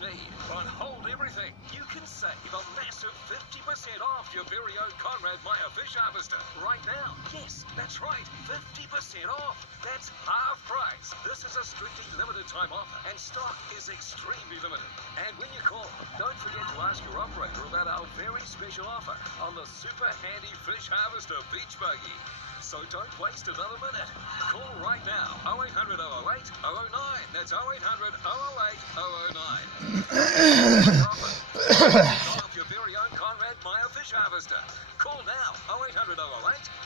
need. On Hold Everything, you can save a massive 50% off your very own Conrad Meyer fish harvester right now. Yes, that's right, 50% off. That's half price. This is a strictly limited time offer, and stock is extremely limited. And when you call, don't forget to ask your operator about our very special offer on the super handy fish harvester beach buggy. So don't waste another minute. Call right now, 0800 008 009. That's 0800 008 009. Off your very own Conrad Meyer fish harvester. Call now, 0800 008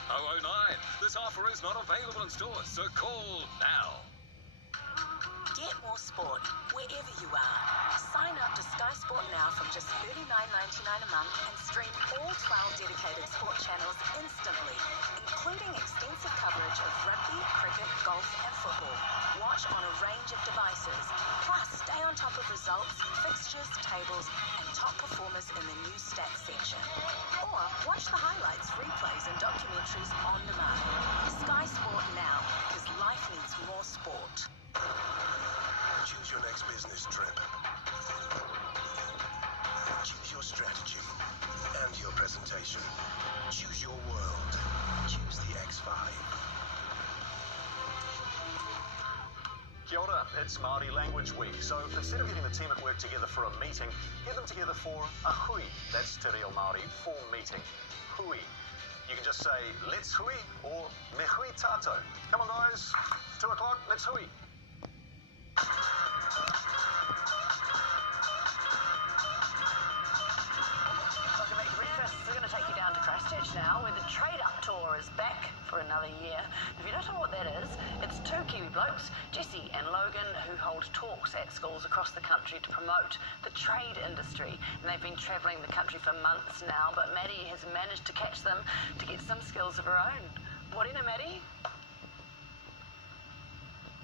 009. This offer is not available in stores, so call now. Get more sport wherever you are. Sign up to Sky Sport now from just $39.99 a month and stream all 12 dedicated sport channels instantly, including extensive coverage of rugby, cricket, golf and football. Watch on a range of devices, plus stay on top of results, fixtures, tables and top performers in the new stats section. Or watch the highlights, replays and documentaries on demand. Sky Sport now, because life needs more sport. Choose your next business trip. Choose your strategy and your presentation. Choose your world. Choose the X5. Kia ora, it's Māori Language Week, so instead of getting the team at work together for a meeting, get them together for a hui. That's Te Reo Māori for meeting. Hui. You can just say, let's hui, or me hui tātou. Come on guys, 2 o'clock, let's hui. Welcome back to Breakfast. We're going to take you down to Christchurch now, where the Trade Up Tour is back for another year. If you don't know what that is, it's 2 Kiwi blokes, Jesse and Logan, who hold talks at schools across the country to promote the trade industry. And they've been travelling the country for months now, but Maddie has managed to catch them to get some skills of her own. Morena, Maddie?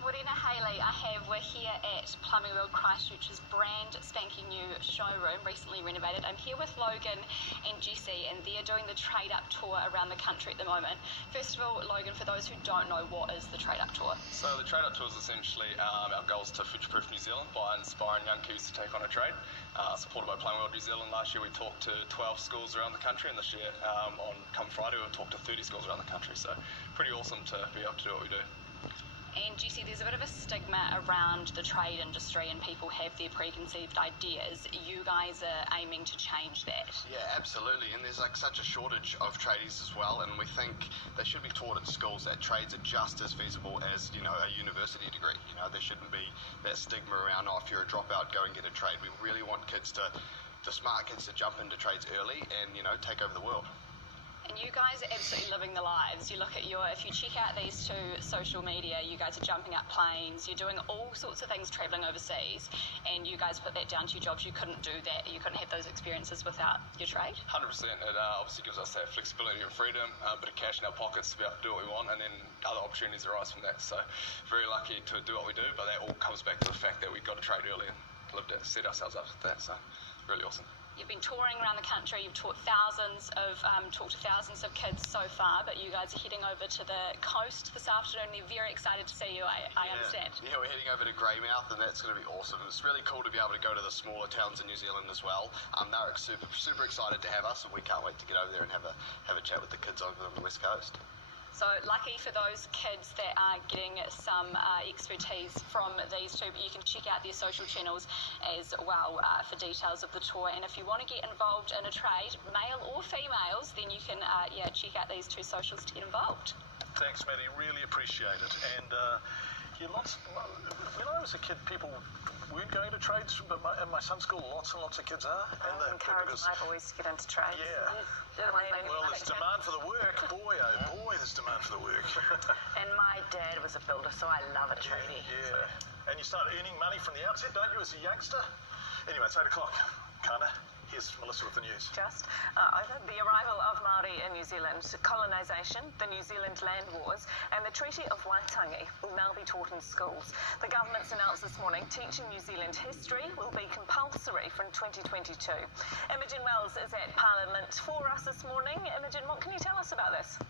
Morena Hayley, we're here at Plumbing World Christchurch's brand spanking new showroom, recently renovated. I'm here with Logan and Jesse, and they're doing the Trade Up Tour around the country at the moment. First of all, Logan, for those who don't know, what is the Trade Up Tour? So the Trade Up Tour is essentially our goal is to future-proof New Zealand by inspiring young Kiwis to take on a trade. Supported by Plumbing World New Zealand. Last year we talked to 12 schools around the country, and this year on come Friday we'll talk to 30 schools around the country. So pretty awesome to be able to do what we do. And Jesse, there's a bit of a stigma around the trade industry and people have their preconceived ideas. You guys are aiming to change that. Yeah, absolutely. And there's such a shortage of tradies as well, and we think they should be taught at schools that trades are just as feasible as, a university degree. There shouldn't be that stigma around, if you're a dropout, go and get a trade. We really want the smart kids to jump into trades early and, take over the world. And you guys are absolutely living the lives. You look at if you check out these 2 social media, you guys are jumping up planes, you're doing all sorts of things travelling overseas, and you guys put that down to your jobs. You couldn't do that, you couldn't have those experiences without your trade. 100%. It obviously gives us that flexibility and freedom, a bit of cash in our pockets to be able to do what we want, and then other opportunities arise from that. So very lucky to do what we do, but that all comes back to the fact that we got to trade early and set ourselves up with that. So really awesome. You've been touring around the country, you've talked to thousands of kids so far, but you guys are heading over to the coast this afternoon. They're very excited to see you, I understand. Yeah, we're heading over to Greymouth, and that's going to be awesome. It's really cool to be able to go to the smaller towns in New Zealand as well. They're super excited to have us, and we can't wait to get over there and have a chat with the kids over on the West Coast. So lucky for those kids that are getting some expertise from these 2, but you can check out their social channels as well for details of the tour. And if you want to get involved in a trade, male or females, then you can check out these 2 socials to get involved. Thanks, Maddie. Really appreciate it. And when I was a kid, people weren't going to trades, but in my son's school, lots and lots of kids are. And encourage my boys to get into trades. Yeah. Well, there's demand for the work. Boy, oh boy, there's demand for the work. And my dad was a builder, so I love a tradie. Yeah. And you start earning money from the outset, don't you, as a youngster? Anyway, it's 8 o'clock. Kinda. Here's Melissa with the news. The arrival of Māori in New Zealand, colonisation, the New Zealand land wars, and the Treaty of Waitangi will now be taught in schools. The government's announced this morning teaching New Zealand history will be compulsory from 2022. Imogen Wells is at Parliament for us this morning. Imogen, what can you tell us about this?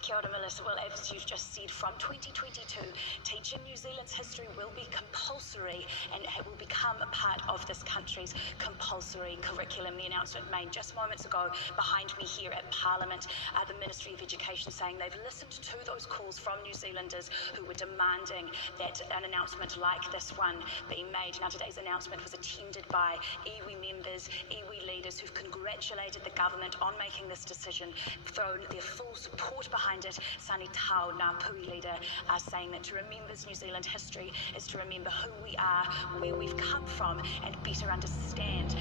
Kia ora, Melissa. Well, as you've just said, from 2022, teaching New Zealand's history will be compulsory mandatory and it will become a part of this country's compulsory curriculum. The announcement made just moments ago behind me here at Parliament, the Ministry of Education saying they've listened to those calls from New Zealanders who were demanding that an announcement like this one be made. Now, today's announcement was attended by iwi members, iwi leaders who've congratulated the government on making this decision, thrown their full support behind it. Sani Tau, Ngāpuhi leader, saying that to remember New Zealand history is to remember who we are, where we've come from, and better understand